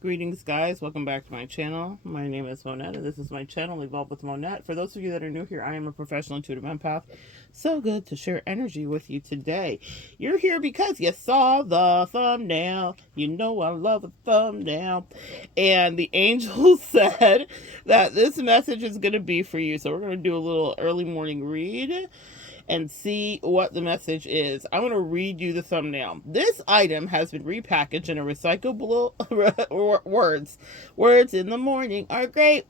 Greetings, guys. Welcome back to my channel. My name is Monette, and this is my channel, Evolve with Monette. For those of you that are new here, I am a professional intuitive empath. So good to share energy with you today. You're here because you saw the thumbnail. You know I love a thumbnail. And the angel said that this message is going to be for you. So we're going to do a little early morning read and see what the message is. I'm going to read you the thumbnail. This item has been repackaged in a recyclable words. Words in the morning are great.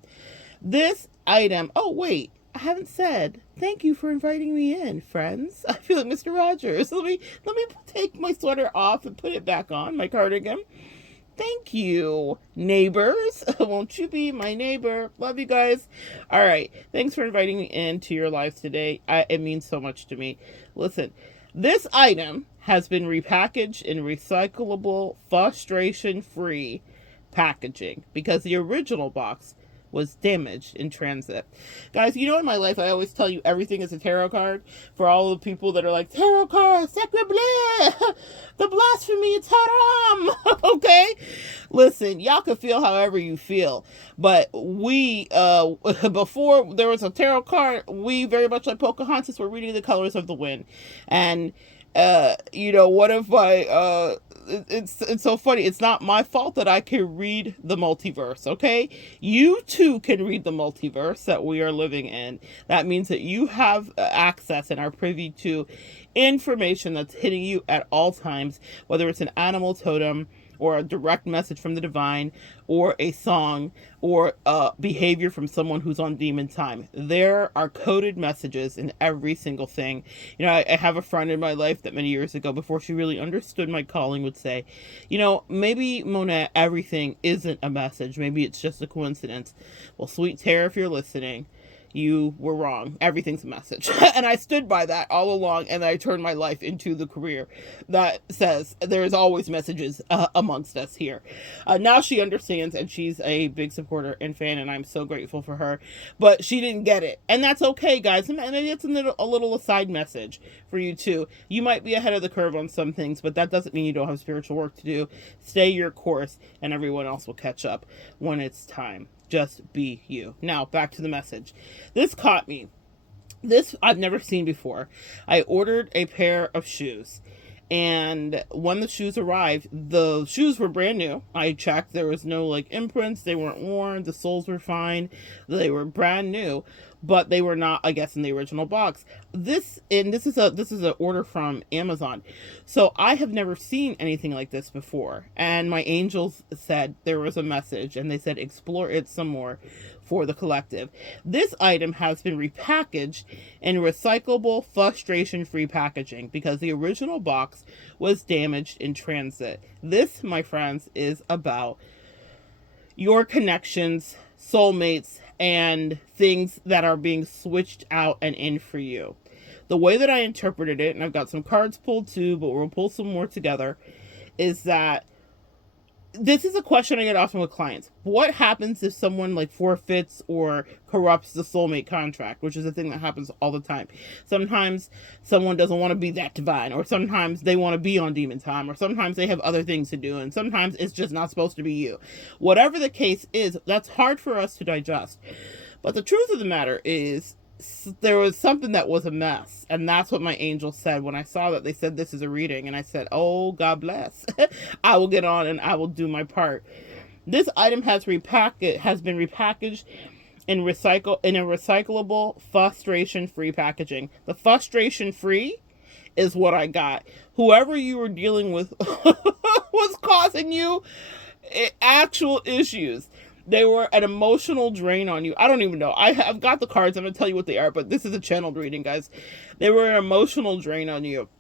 This item, oh wait, I haven't said thank you for inviting me in, friends. I feel like Mr. Rogers. Let me take my sweater off and put it back on, my cardigan. Thank you, neighbors. Won't you be my neighbor? Love you guys. All right. Thanks for inviting me into your lives today. It means so much to me. Listen, this item has been repackaged in recyclable, frustration-free packaging because the original box was damaged in transit. Guys, you know in my life I always tell you everything is a tarot card. For all the people that are like, tarot card, sacre bleu, the blasphemy, it's haram. Okay? Listen, y'all can feel however you feel. But we, before there was a tarot card, we very much like Pocahontas were reading the colors of the wind. And what if it's so funny. It's not my fault that I can read the multiverse, okay? You too can read the multiverse that we are living in. That means that you have access and are privy to information that's hitting you at all times, whether it's an animal totem, or a direct message from the divine, or a song, or behavior from someone who's on demon time. There are coded messages in every single thing. You know, I have a friend in my life that many years ago, before she really understood my calling, would say, maybe, Mona, everything isn't a message. Maybe it's just a coincidence. Well, sweet Tara, if you're listening, you were wrong. Everything's a message. And I stood by that all along, and I turned my life into the career that says there's always messages amongst us here. Now she understands, and she's a big supporter and fan, and I'm so grateful for her. But she didn't get it. And that's okay, guys. Maybe it's a little aside message for you, too. You might be ahead of the curve on some things, but that doesn't mean you don't have spiritual work to do. Stay your course, and everyone else will catch up when it's time. Just be you. Now, back to the message. This caught me. This I've never seen before. I ordered a pair of shoes. And when the shoes arrived, the shoes were brand new. I checked. There was no imprints. They weren't worn. The soles were fine. They were brand new. But they were not, I guess, in the original box. This is an order from Amazon. So I have never seen anything like this before. And my angels said there was a message, and they said explore it some more for the collective. This item has been repackaged in recyclable, frustration-free packaging because the original box was damaged in transit. This, my friends, is about your connections, soulmates, and things that are being switched out and in for you. The way that I interpreted it, and I've got some cards pulled too, but we'll pull some more together, is that this is a question I get often with clients. What happens if someone forfeits or corrupts the soulmate contract, which is a thing that happens all the time. Sometimes someone doesn't want to be that divine, or sometimes they want to be on demon time, or sometimes they have other things to do, and sometimes it's just not supposed to be you. Whatever the case is, that's hard for us to digest. But the truth of the matter is, there was something that was a mess, and that's what my angel said when I saw that. They said this is a reading, and I said, oh, God bless. I will get on and I will do my part. This item has been repackaged in a recyclable, frustration-free packaging. The frustration-free is what I got. Whoever you were dealing with was causing you actual issues. They were an emotional drain on you. I don't even know. I've got the cards. I'm going to tell you what they are, but this is a channeled reading, guys. They were an emotional drain on you.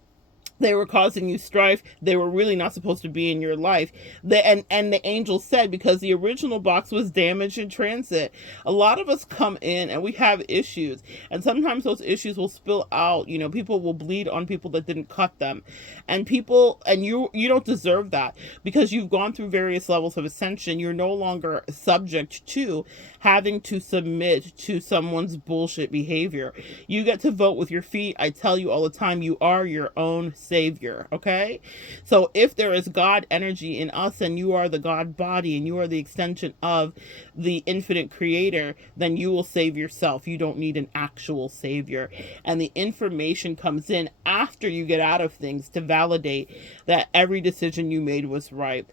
They were causing you strife. They were really not supposed to be in your life. And the angel said, because the original box was damaged in transit. A lot of us come in and we have issues. And sometimes those issues will spill out. People will bleed on people that didn't cut them. And you don't deserve that, because you've gone through various levels of ascension. You're no longer subject to having to submit to someone's bullshit behavior. You get to vote with your feet. I tell you all the time, you are your own savior. Okay, so if there is God energy in us and you are the God body and you are the extension of the infinite creator, then you will save yourself. You don't need an actual savior. And the information comes in after you get out of things to validate that every decision you made was right.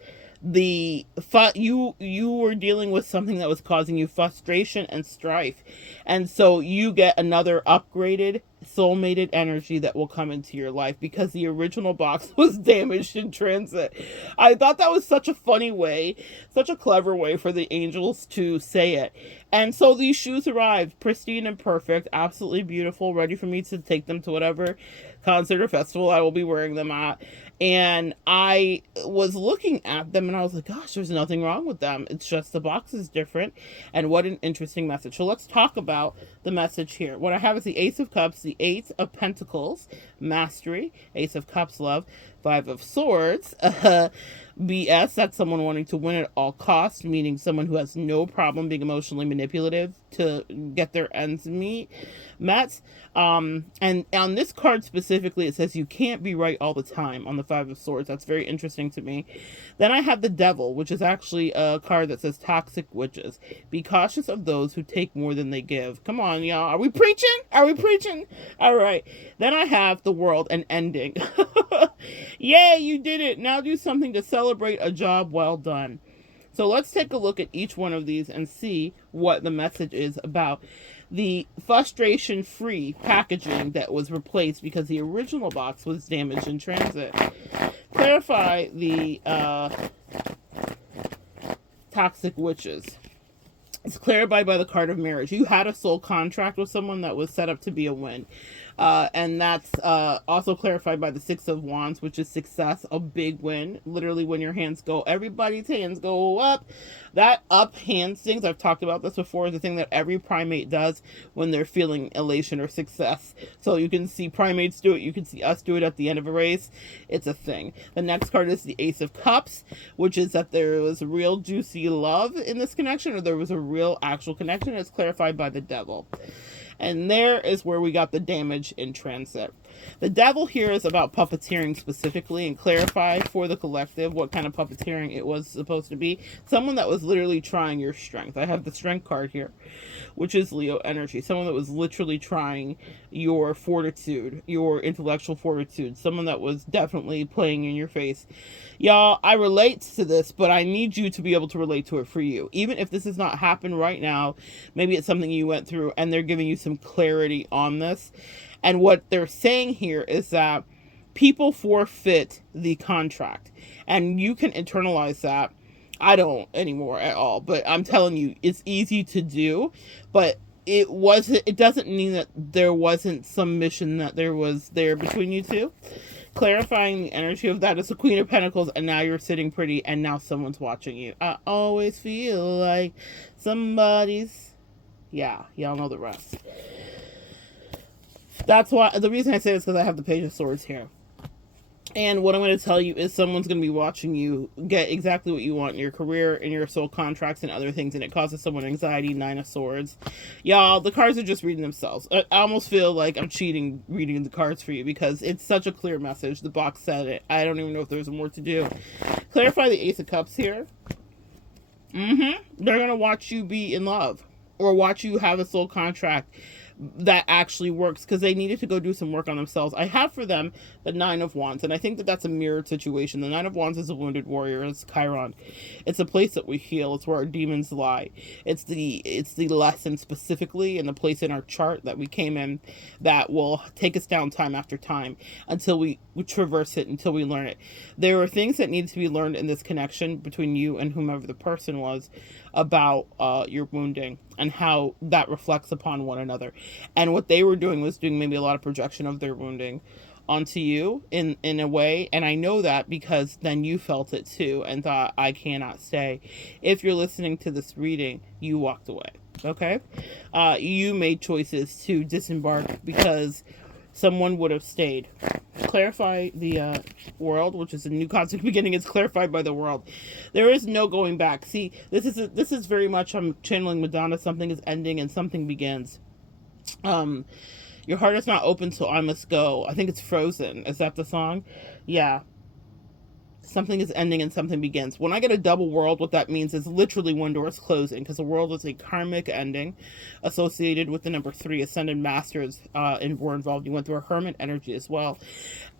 You were dealing with something that was causing you frustration and strife, and so you get another upgraded soulmated energy that will come into your life because the original box was damaged in transit. I thought that was such a funny way, such a clever way for the angels to say it. And so these shoes arrived pristine and perfect, absolutely beautiful, ready for me to take them to whatever concert or festival I will be wearing them at. And I was looking at them and I was like, gosh, there's nothing wrong with them. It's just the box is different. And what an interesting message. So let's talk about the message here. What I have is the Ace of Cups, the Eight of Pentacles, Mastery, Ace of Cups, Love, Five of Swords, BS, that's someone wanting to win at all costs, meaning someone who has no problem being emotionally manipulative to get their ends met. And on this card specifically, it says you can't be right all the time on the Five of Swords. That's very interesting to me. Then I have the Devil, which is actually a card that says toxic witches. Be cautious of those who take more than they give. Come on, y'all. Are we preaching? Are we preaching? All right. Then I have the World, an ending. Yay, you did it. Now do something to celebrate a job well done. So let's take a look at each one of these and see what the message is about. The frustration-free packaging that was replaced because the original box was damaged in transit. Clarify the toxic witches. It's clarified by the card of marriage. You had a soul contract with someone that was set up to be a win. And that's also clarified by the Six of Wands, which is success, a big win. Literally, when your hands go, everybody's hands go up. That up hand stings, I've talked about this before, is the thing that every primate does when they're feeling elation or success. So you can see primates do it. You can see us do it at the end of a race. It's a thing. The next card is the Ace of Cups, which is that there was real juicy love in this connection, or there was a real actual connection. It's clarified by the Devil. And there is where we got the damage in transit. The Devil here is about puppeteering specifically, and clarify for the collective what kind of puppeteering it was supposed to be. Someone that was literally trying your strength. I have the Strength card here, which is Leo energy. Someone that was literally trying your fortitude, your intellectual fortitude. Someone that was definitely playing in your face. Y'all, I relate to this, but I need you to be able to relate to it for you. Even if this has not happened right now, maybe it's something you went through and they're giving you some clarity on this. And what they're saying here is that people forfeit the contract, and you can internalize that. I don't anymore at all, but I'm telling you, it's easy to do, but it doesn't mean that there wasn't some mission that there was there between you two. Clarifying the energy of that is the Queen of Pentacles, and now you're sitting pretty, and now someone's watching you. I always feel like somebody's... Yeah, y'all know the rest. That's why, the reason I say this is because I have the Page of Swords here. And what I'm going to tell you is someone's going to be watching you get exactly what you want in your career, in your soul contracts, and other things, and it causes someone anxiety. Nine of Swords. Y'all, the cards are just reading themselves. I almost feel like I'm cheating reading the cards for you because it's such a clear message. The box said it. I don't even know if there's more to do. Clarify the Ace of Cups here. They're going to watch you be in love, or watch you have a soul contract that actually works, because they needed to go do some work on themselves. I have for them the Nine of Wands, and I think that that's a mirrored situation. The Nine of Wands is a wounded warrior. It's Chiron. It's a place that we heal. It's where our demons lie. It's the lesson specifically in the place in our chart that we came in that will take us down time after time until we traverse it, until we learn it. There are things that need to be learned in this connection between you and whomever the person was about your wounding and how that reflects upon one another. And what they were doing was doing maybe a lot of projection of their wounding onto you in a way. And I know that because then you felt it too and thought, I cannot stay. If you're listening to this reading, you walked away. Okay? You made choices to disembark because someone would have stayed. Clarify the world, which is a new concept beginning. It's clarified by the world. There is no going back. See, this is very much, I'm channeling Madonna. Something is ending and something begins. Your heart is not open, so I must go. I think it's Frozen. Is that the song? Yeah. Something is ending and something begins. When I get a double world, what that means is literally one door is closing, because the world is a karmic ending associated with the number 3. Ascended masters were involved. You went through a hermit energy as well.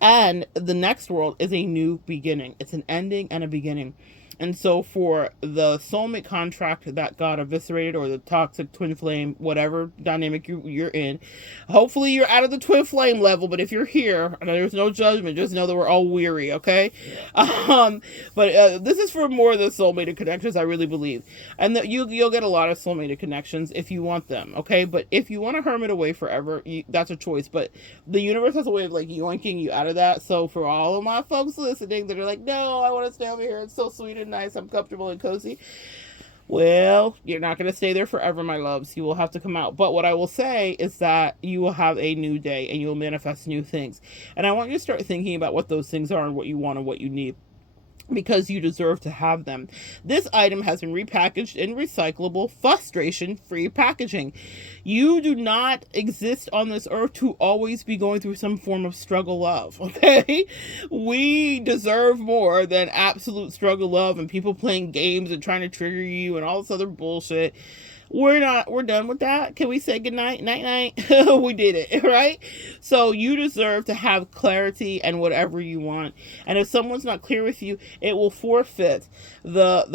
And the next world is a new beginning. It's an ending and a beginning. And so for the soulmate contract that got eviscerated, or the toxic twin flame, whatever dynamic you're in, hopefully you're out of the twin flame level. But if you're here, and there's no judgment, just know that we're all weary, okay? But this is for more of the soulmated connections, I really believe. And that you'll get a lot of soulmated connections if you want them, okay? But if you want to hermit away forever, that's a choice. But the universe has a way of like yoinking you out of that. So for all of my folks listening that are like, no, I want to stay over here, it's so sweet and nice, I'm comfortable and cozy. Well, you're not going to stay there forever, my loves. You will have to come out. But what I will say is that you will have a new day and you will manifest new things. And I want you to start thinking about what those things are and what you want and what you need, because you deserve to have them. This item has been repackaged in recyclable, frustration-free packaging. You do not exist on this earth to always be going through some form of struggle love, okay? We deserve more than absolute struggle love and people playing games and trying to trigger you and all this other bullshit. We're done with that. Can we say goodnight? Night. We did it, right? So you deserve to have clarity and whatever you want. And if someone's not clear with you, it will forfeit the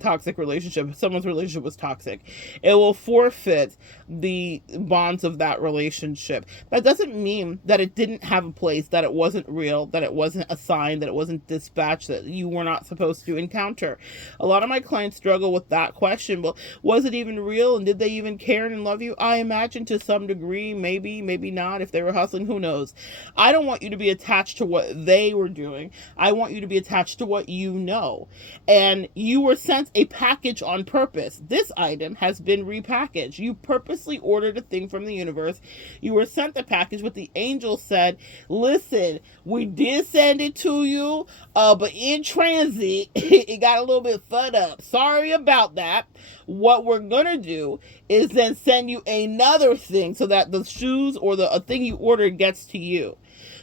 toxic relationship. If someone's relationship was toxic, it will forfeit the bonds of that relationship. That doesn't mean that it didn't have a place, that it wasn't real, that it wasn't a sign, that it wasn't dispatched, that you were not supposed to encounter. A lot of my clients struggle with that question. Well, was it even real, and did they even care and love you? I imagine to some degree, maybe not. If they were hustling, who knows? I don't want you to be attached to what they were doing. I want you to be attached to what you know. And you were sent a package on purpose. This item has been repackaged. You purposely ordered a thing from the universe. You were sent the package, but the angel said, listen, we did send it to you, but in transit, it got a little bit fud up. Sorry about that. What we're gonna do is then send you another thing so that the shoes or a thing you ordered gets to you.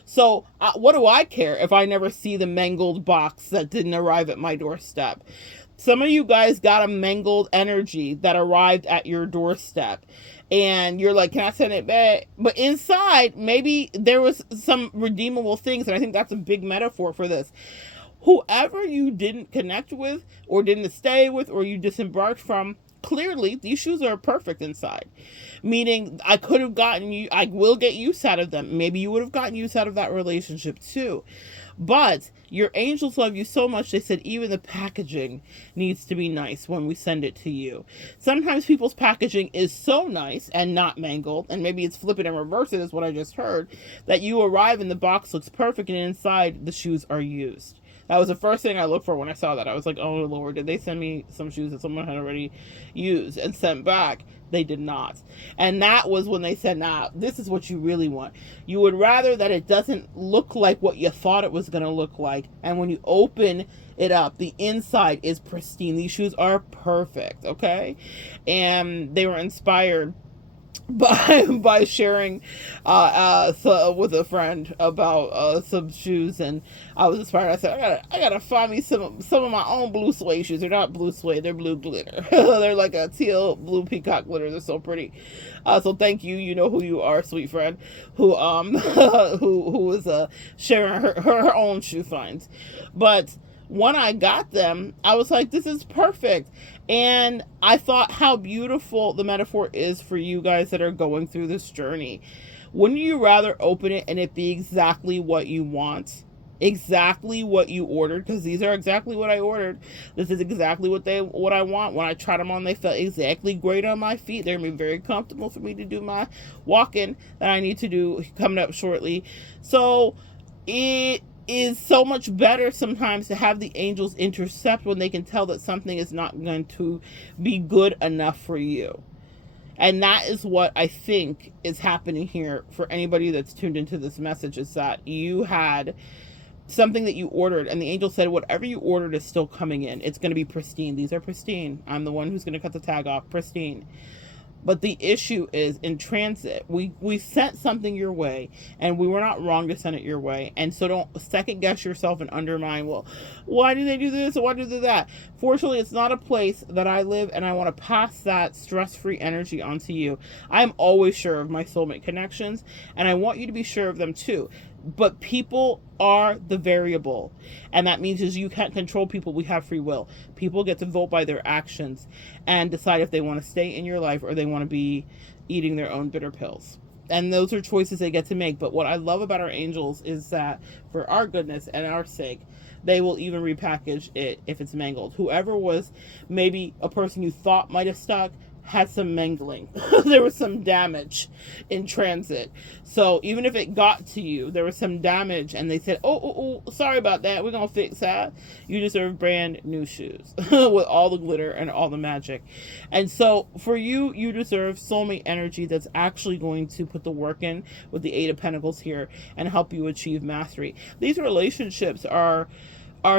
So what do I care if I never see the mangled box that didn't arrive at my doorstep? Some of you guys got a mangled energy that arrived at your doorstep. And you're like, can I send it back? But inside, maybe there was some redeemable things. And I think that's a big metaphor for this. Whoever you didn't connect with or didn't stay with or you disembarked from, clearly these shoes are perfect inside. Meaning I could have gotten you, I will get use out of them. Maybe you would have gotten use out of that relationship too. But your angels love you so much, they said even the packaging needs to be nice when we send it to you. Sometimes people's packaging is so nice and not mangled, and maybe it's flip it and reverse it is what I just heard, that you arrive and the box looks perfect and inside the shoes are used. That was the first thing I looked for when I saw that. I was like, oh Lord, did they send me some shoes that someone had already used and sent back? They did not. And that was when they said, nah, this is what you really want. You would rather that it doesn't look like what you thought it was going to look like. And when you open it up, the inside is pristine. These shoes are perfect, okay? And they were inspired by sharing with a friend about some shoes, and I was inspired. I said, I gotta find me some of my own blue suede shoes. They're not blue suede, they're blue glitter. They're like a teal blue peacock glitter. They're so pretty. So thank you. You know who you are, sweet friend, who who is sharing her own shoe finds. But when I got them, I was like, this is perfect. And I thought how beautiful the metaphor is for you guys that are going through this journey. Wouldn't you rather open it and it be exactly what you want? Exactly what you ordered? Because these are exactly what I ordered. This is exactly what I want. When I tried them on, they felt exactly great on my feet. They're going to be very comfortable for me to do my walking that I need to do coming up shortly. So it is so much better sometimes to have the angels intercept when they can tell that something is not going to be good enough for you. And that is what I think is happening here for anybody that's tuned into this message, is that you had something that you ordered and the angel said whatever you ordered is still coming in. It's going to be pristine. These are pristine. I'm the one who's going to cut the tag off. Pristine. But the issue is in transit, we sent something your way, and we were not wrong to send it your way. And so don't second guess yourself and undermine, well, why do they do this or why do they do that? Fortunately, it's not a place that I live, and I want to pass that stress-free energy onto you. I'm always sure of my soulmate connections, and I want you to be sure of them too. But people are the variable, and that means is you can't control people. We have free will. People get to vote by their actions and decide if they want to stay in your life or they want to be eating their own bitter pills. And those are choices they get to make. But what I love about our angels is that for our goodness and our sake, they will even repackage it if it's mangled. Whoever was maybe a person you thought might have stuck had some mangling. There was some damage in transit. So even if it got to you, there was some damage, and they said, oh, sorry about that. We're going to fix that. You deserve brand new shoes with all the glitter and all the magic. And so for you, you deserve soulmate energy that's actually going to put the work in with the Eight of Pentacles here and help you achieve mastery. These relationships are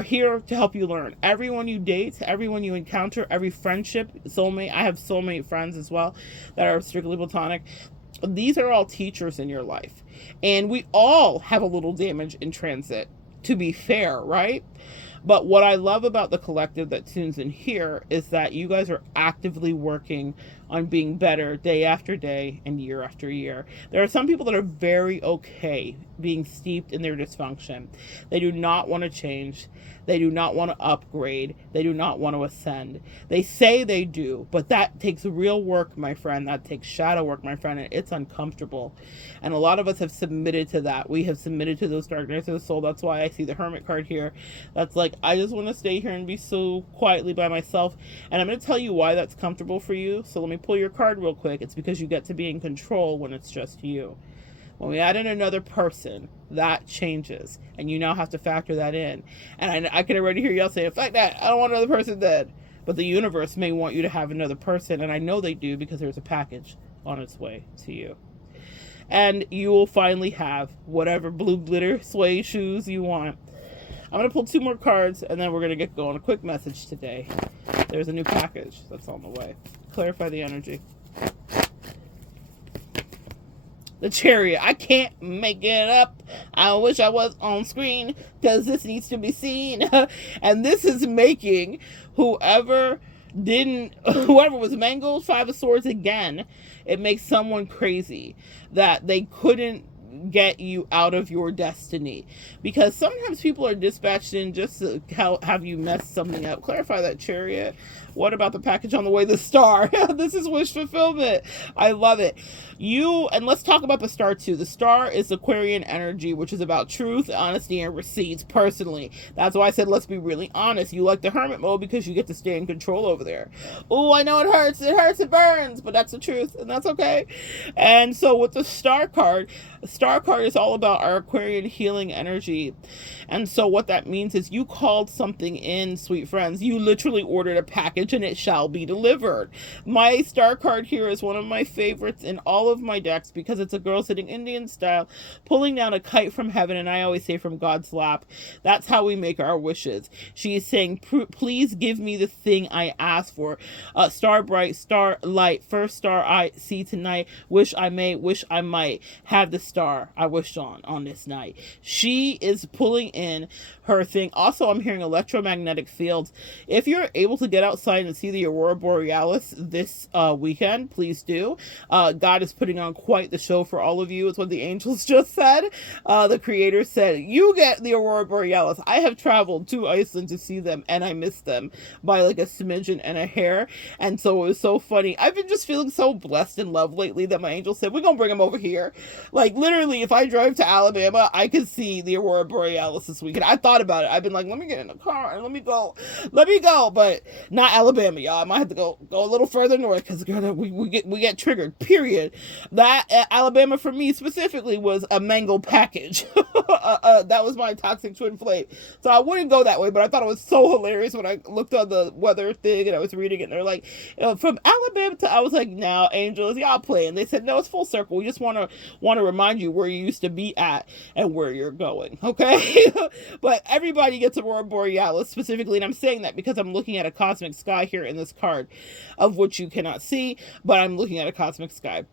here to help you learn. Everyone you date, everyone you encounter, every friendship, soulmate. I have soulmate friends as well that are strictly platonic. These are all teachers in your life. And we all have a little damage in transit, to be fair, right? But what I love about the collective that tunes in here is that you guys are actively working on being better day after day and year after year. There are some people that are very okay being steeped in their dysfunction. They do not want to change. They do not want to upgrade. They do not want to ascend. They say they do, but that takes real work, my friend. That takes shadow work, my friend, and it's uncomfortable. And a lot of us have submitted to that. We have submitted to those dark nights of the soul. That's why I see the Hermit card here. That's like, I just want to stay here and be so quietly by myself. And I'm going to tell you why that's comfortable for you. So let me pull your card real quick. It's because you get to be in control when it's just you. When we add in another person, that changes. And you now have to factor that in. And I can already hear y'all saying, fuck that, I don't want another person dead. But the universe may want you to have another person. And I know they do because there's a package on its way to you. And you will finally have whatever blue glitter suede shoes you want. I'm going to pull 2 more cards, and then we're going to get going. A quick message today. There's a new package that's on the way. Clarify the energy. The Chariot. I can't make it up. I wish I was on screen because this needs to be seen. And this is making whoever was mangled, 5 of Swords again. It makes someone crazy that they couldn't get you out of your destiny, because sometimes people are dispatched in just to have you mess something up. Clarify that, Chariot. What about the package on the way? The Star. This is wish fulfillment. I love it. And let's talk about the Star too. The Star is Aquarian energy, which is about truth, honesty, and receipts. Personally, that's why I said let's be really honest. You like the Hermit mode because you get to stay in control over there. Oh, I know it hurts, it burns, but that's the truth, and that's okay. And so with the Star card is all about our Aquarian healing energy. And so what that means is you called something in, sweet friends. You literally ordered a package and it shall be delivered. My Star card here is one of my favorites in all of my decks because it's a girl sitting Indian style pulling down a kite from heaven, and I always say from God's lap. That's how we make our wishes. She is saying, please give me the thing I asked for. Star bright, star light, first star I see tonight. Wish I may, wish I might have the star I wished on this night. She is pulling in her thing. Also, I'm hearing electromagnetic fields. If you're able to get outside and see the Aurora Borealis this weekend, please do. God is putting on quite the show for all of you. It's what the angels just said. The creator said, you get the Aurora Borealis. I have traveled to Iceland to see them, and I missed them by like a smidgen and a hair. And so it was so funny. I've been just feeling so blessed and loved lately that my angel said, we're going to bring them over here. Like literally, if I drive to Alabama, I could see the Aurora Borealis this weekend. I thought about it. I've been like, let me get in the car and let me go, but not Alabama, y'all. I might have to go a little further north because we get triggered. Period. That Alabama for me specifically was a mango package. That was my toxic twin flame. So I wouldn't go that way, but I thought it was so hilarious when I looked on the weather thing and I was reading it, and they're like, from Alabama to, I was like, now, angels, y'all playing. They said, no, it's full circle. We just want to remind you you where you used to be at and where you're going, okay? But everybody gets aurora borealis specifically, and I'm saying that because I'm looking at a cosmic sky here in this card, of which you cannot see, but I'm looking at a cosmic sky.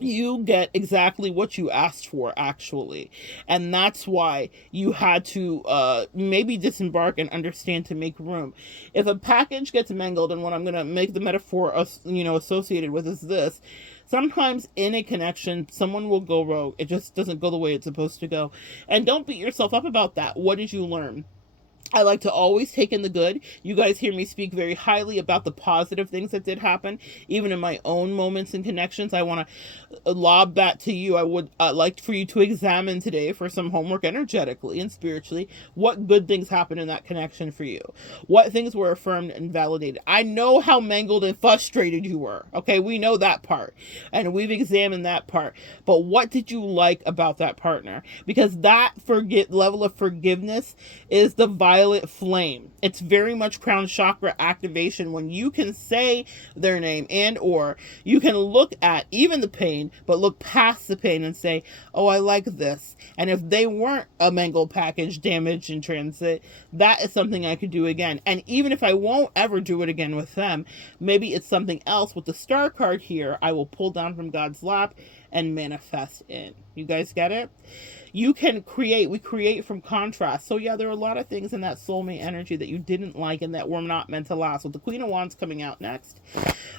You get exactly what you asked for, actually. And that's why you had to maybe disembark and understand to make room. If a package gets mangled, and what I'm going to make the metaphor associated with is this: sometimes in a connection, someone will go rogue. It just doesn't go the way it's supposed to go. And don't beat yourself up about that. What did you learn? I like to always take in the good. You guys hear me speak very highly about the positive things that did happen, even in my own moments and connections. I want to lob that to you. I would like for you to examine today, for some homework energetically and spiritually, what good things happened in that connection for you. What things were affirmed and validated. I know how mangled and frustrated you were. Okay, we know that part. And we've examined that part. But what did you like about that partner? Because that level of forgiveness is the violet flame. It's very much crown chakra activation when you can say their name, and or you can look at even the pain, but look past the pain and say, oh, I like this. And if they weren't a mangled package, damaged in transit, that is something I could do again. And even if I won't ever do it again with them, maybe it's something else. With the star card here, I will pull down from God's lap and manifest in. You guys get it? You can create. We create from contrast. So yeah, there are a lot of things in that soulmate energy that you didn't like and that were not meant to last. With the Queen of Wands coming out next,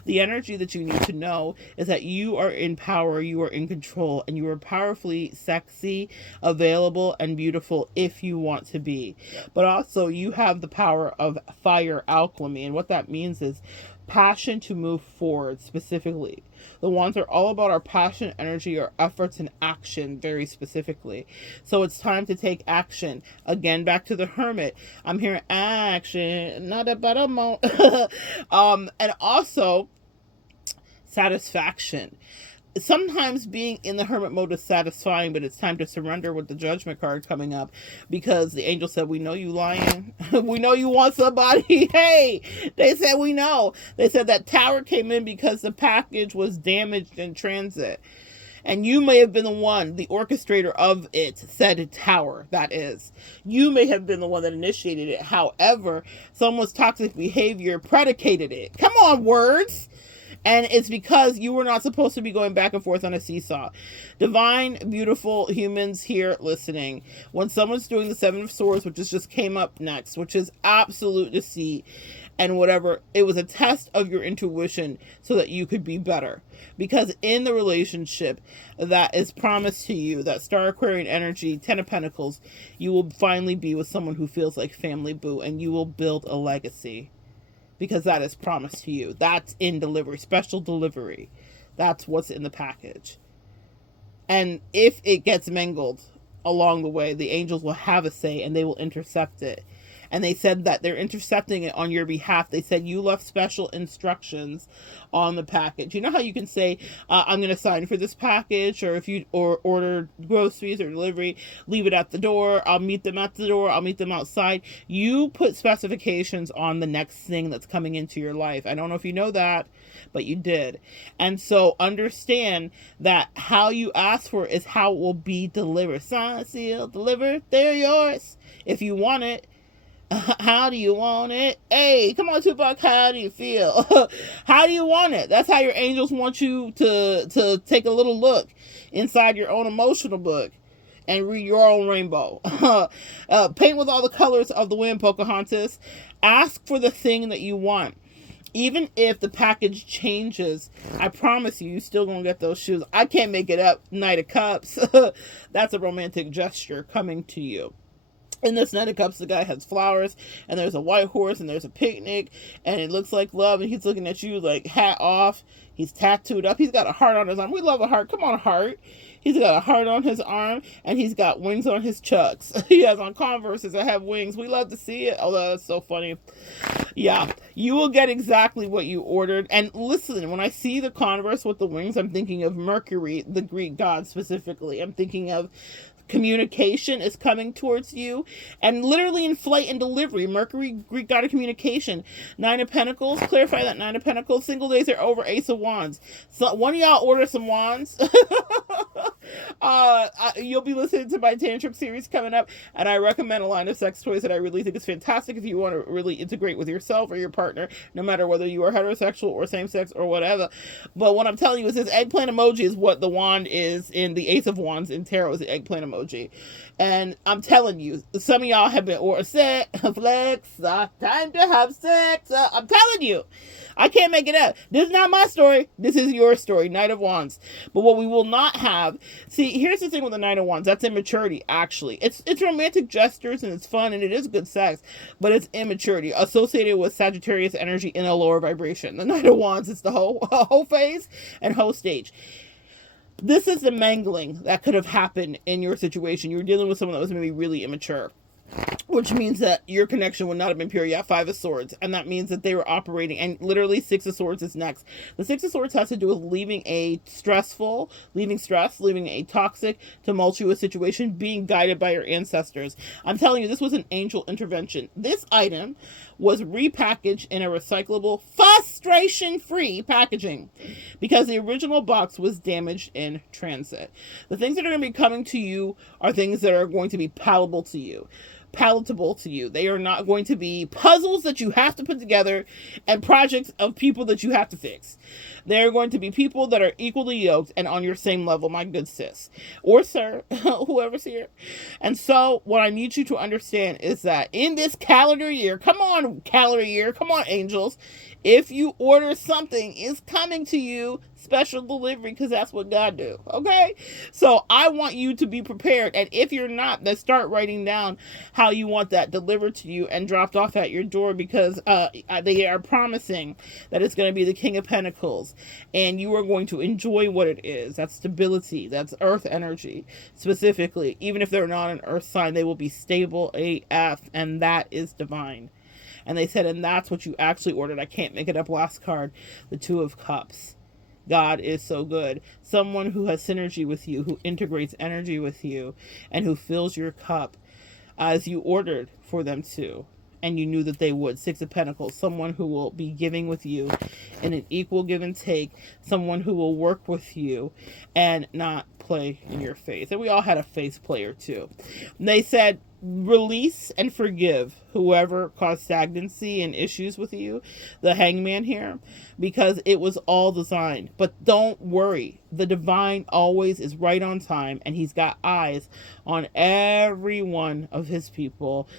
the energy that you need to know is that you are in power, you are in control, and you are powerfully sexy, available, and beautiful if you want to be. But also you have the power of fire alchemy, and what that means is passion to move forward specifically. The wands are all about our passion, energy, our efforts, and action very specifically. So it's time to take action. Again, back to the Hermit. I'm hearing action, not about a moment. And also satisfaction. Sometimes being in the hermit mode is satisfying, but it's time to surrender with the Judgment card coming up, because the angel said, we know you lying. We know you want somebody. Hey, they said, we know. They said that tower came in because the package was damaged in transit. And you may have been the one, the orchestrator of it, said tower, that is. You may have been the one that initiated it. However, someone's toxic behavior predicated it. Come on, words. And it's because you were not supposed to be going back and forth on a seesaw. Divine, beautiful humans here listening. When someone's doing the Seven of Swords, which just came up next, which is absolute deceit and whatever, it was a test of your intuition so that you could be better. Because in the relationship that is promised to you, that Star Aquarian energy, 10 of Pentacles, you will finally be with someone who feels like family, boo, and you will build a legacy. Because that is promised to you. That's in delivery, special delivery. That's what's in the package. And if it gets mangled along the way, the angels will have a say and they will intercept it. And they said that they're intercepting it on your behalf. They said you left special instructions on the package. You know how you can say, I'm going to sign for this package, or if you order groceries or delivery, leave it at the door. I'll meet them at the door. I'll meet them outside. You put specifications on the next thing that's coming into your life. I don't know if you know that, but you did. And so understand that how you ask for it is how it will be delivered. Signed, sealed, delivered. They're yours if you want it. How do you want it? Hey, come on, Tupac. How do you feel? How do you want it? That's how your angels want you to take a little look inside your own emotional book and read your own rainbow. Paint with all the colors of the wind, Pocahontas. Ask for the thing that you want. Even if the package changes, I promise you, still gonna get those shoes. I can't make it up. Knight of Cups. That's a romantic gesture coming to you. In this Knight of Cups, the guy has flowers, and there's a white horse, and there's a picnic, and it looks like love, and he's looking at you like hat off. He's tattooed up. He's got a heart on his arm. We love a heart. Come on, heart. He's got a heart on his arm, and he's got wings on his chucks. He has on Converses that have wings. We love to see it. Oh, that's so funny. Yeah, you will get exactly what you ordered. And listen, when I see the Converse with the wings, I'm thinking of Mercury, the Greek god specifically. I'm thinking of communication is coming towards you, and literally in flight and delivery. Mercury, Greek god of communication. 9 of Pentacles, clarify that 9 of Pentacles. Single days are over. Ace of Wands. So one of y'all order some wands. You'll be listening to my tantric series coming up, and I recommend a line of sex toys that I really think is fantastic if you want to really integrate with yourself or your partner, no matter whether you are heterosexual or same sex or whatever. But what I'm telling you is this eggplant emoji is what the wand is in the Ace of Wands in tarot, is the eggplant emoji. And I'm telling you, some of y'all have been, or sex, flex, time to have sex. I'm telling you, I can't make it up. This is not my story. This is your story, Knight of Wands. But what we will not have, see, here's the thing with the Knight of Wands. That's immaturity, actually. It's romantic gestures and it's fun and it is good sex, but it's immaturity associated with Sagittarius energy in a lower vibration. The Knight of Wands is the whole phase and whole stage. This is the mangling that could have happened in your situation. You're dealing with someone that was maybe really immature, which means that your connection would not have been pure. You have Five of Swords, and that means that they were operating, and literally Six of Swords is next. The Six of Swords has to do with leaving a toxic, tumultuous situation, being guided by your ancestors. I'm telling you, this was an angel intervention. This item was repackaged in a recyclable, frustration-free packaging because the original box was damaged in transit. The things that are going to be coming to you are things that are going to be palatable to you. They are not going to be puzzles that you have to put together and projects of people that you have to fix. They're going to be people that are equally yoked and on your same level, my good sis or sir, whoever's here. And so what I need you to understand is that in this calendar year, come on angels, if you order something, it's coming to you special delivery, because that's what God do. Okay, so I want you to be prepared, and if you're not, then start writing down how you want that delivered to you and dropped off at your door, because they are promising that it's going to be the King of Pentacles and you are going to enjoy what it is. That's stability, that's earth energy specifically. Even if they're not an earth sign, they will be stable AF, and that is divine. And they said, and that's what you actually ordered. I can't make it up. Last card, the Two of Cups. God is so good. Someone who has synergy with you, who integrates energy with you, and who fills your cup as you ordered for them to, and you knew that they would. Six of Pentacles, someone who will be giving with you in an equal give and take, someone who will work with you and not play in your face. And we all had a face player too. And they said, release and forgive whoever caused stagnancy and issues with you, the Hangman here, because it was all designed. But don't worry, the divine always is right on time, and he's got eyes on every one of his people,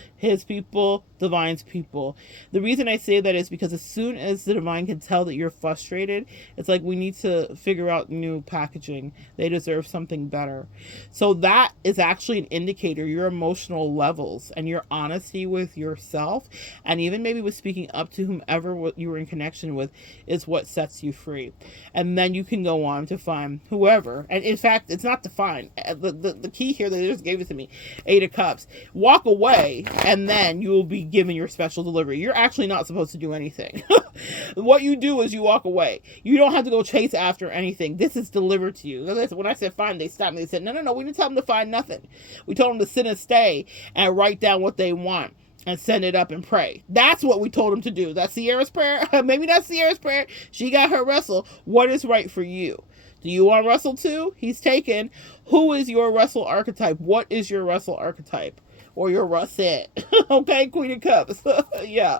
divine's people. The reason I say that is because as soon as the divine can tell that you're frustrated, it's like, we need to figure out new packaging. They deserve something better. So that is actually an indicator. Your emotional levels and your honesty with yourself, and even maybe with speaking up to whomever you were in connection with, is what sets you free. And then you can go on to find whoever. And in fact, it's not to find. The key here, they just gave it to me, Eight of Cups. Walk away, and then you will be given your special delivery. You're actually not supposed to do anything. What you do is you walk away. You don't have to go chase after anything. This is delivered to you. When I said find, they stopped me. They said, no, we didn't tell them to find nothing. We told them to sit and stay and write down what they want and send it up and pray. That's what we told them to do. That's Sierra's prayer. Maybe not Sierra's prayer. She got her wrestle. What is right for you? Do you want wrestle too? He's taken. Who is your wrestle archetype? What is your wrestle archetype? Or your russet? Okay, Queen of Cups. Yeah.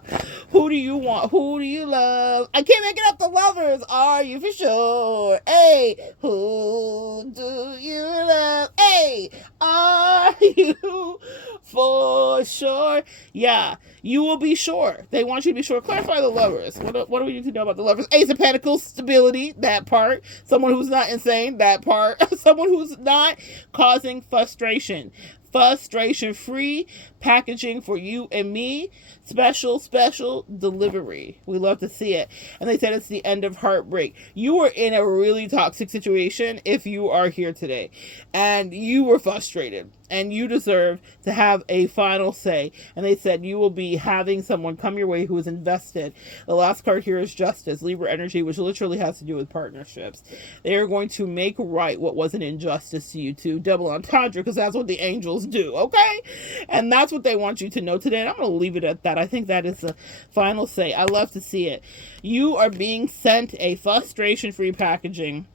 Who do you want? Who do you love? I can't make it up. The Lovers. Are you for sure? Hey, who do you love? Hey, are you for sure? Yeah, you will be sure. They want you to be sure. Clarify the Lovers. What do we need to know about the Lovers? Ace of Pentacles, stability, that part. Someone who's not insane, that part. Someone who's not causing frustration. Frustration-free packaging for you and me. Special delivery. We love to see it. And they said it's the end of heartbreak. You were in a really toxic situation if you are here today. And you were frustrated. And you deserve to have a final say. And they said you will be having someone come your way who is invested. The last card here is Justice, Libra energy, which literally has to do with partnerships. They are going to make right what was an injustice to you too. Double entendre, because that's what the angels do, okay? And that's what they want you to know today. And I'm going to leave it at that. I think that is the final say. I love to see it. You are being sent a frustration-free packaging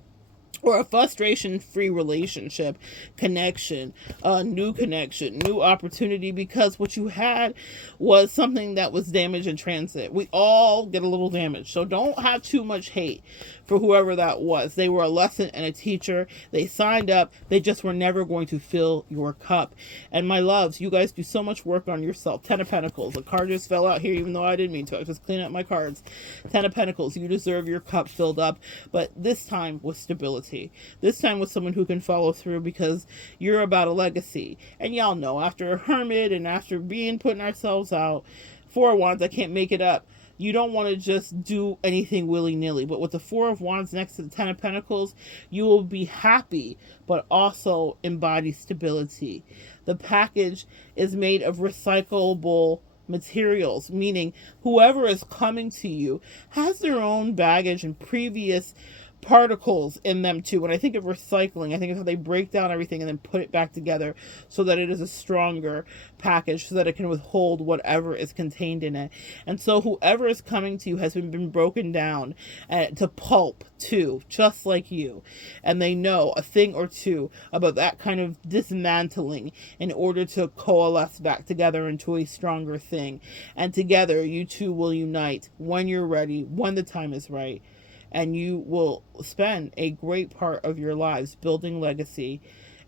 or a frustration-free relationship, connection, new opportunity, because what you had was something that was damaged in transit. We all get a little damage, so don't have too much hate for whoever that was. They were a lesson and a teacher. They signed up. They just were never going to fill your cup. And my loves, you guys do so much work on yourself. Ten of Pentacles. A card just fell out here, even though I didn't mean to. I was just cleaning up my cards. Ten of Pentacles. You deserve your cup filled up, but this time with stability. This time with someone who can follow through, because you're about a legacy. And y'all know, after a hermit and after putting ourselves out, Four of Wands, I can't make it up. You don't want to just do anything willy-nilly. But with the Four of Wands next to the Ten of Pentacles, you will be happy, but also embody stability. The package is made of recyclable materials, meaning whoever is coming to you has their own baggage and previous particles in them too. When I think of recycling, I think of how they break down everything and then put it back together so that it is a stronger package, so that it can withhold whatever is contained in it. And so whoever is coming to you has been broken down to pulp too, just like you. And they know a thing or two about that kind of dismantling in order to coalesce back together into a stronger thing. And together you two will unite when you're ready, when the time is right. And you will spend a great part of your lives building legacy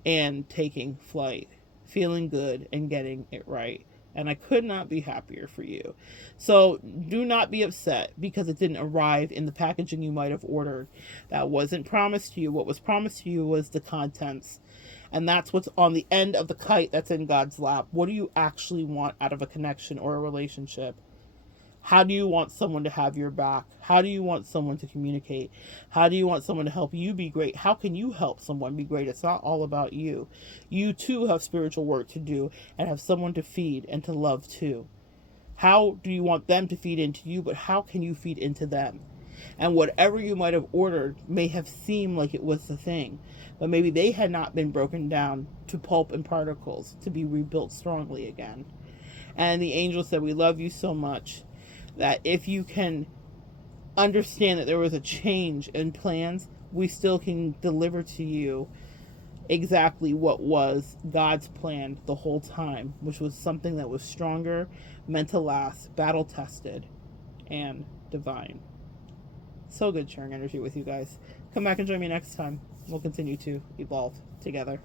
and taking flight, feeling good and getting it right. And I could not be happier for you. So do not be upset because it didn't arrive in the packaging you might have ordered. That wasn't promised to you. What was promised to you was the contents. And that's what's on the end of the kite that's in God's lap. What do you actually want out of a connection or a relationship? How do you want someone to have your back? How do you want someone to communicate? How do you want someone to help you be great? How can you help someone be great? It's not all about you. You too have spiritual work to do and have someone to feed and to love too. How do you want them to feed into you, but how can you feed into them? And whatever you might have ordered may have seemed like it was the thing, but maybe they had not been broken down to pulp and particles to be rebuilt strongly again. And the angel said, we love you so much that if you can understand that there was a change in plans, we still can deliver to you exactly what was God's plan the whole time, which was something that was stronger, meant to last, battle tested, and divine. So good sharing energy with you guys. Come back and join me next time. We'll continue to evolve together.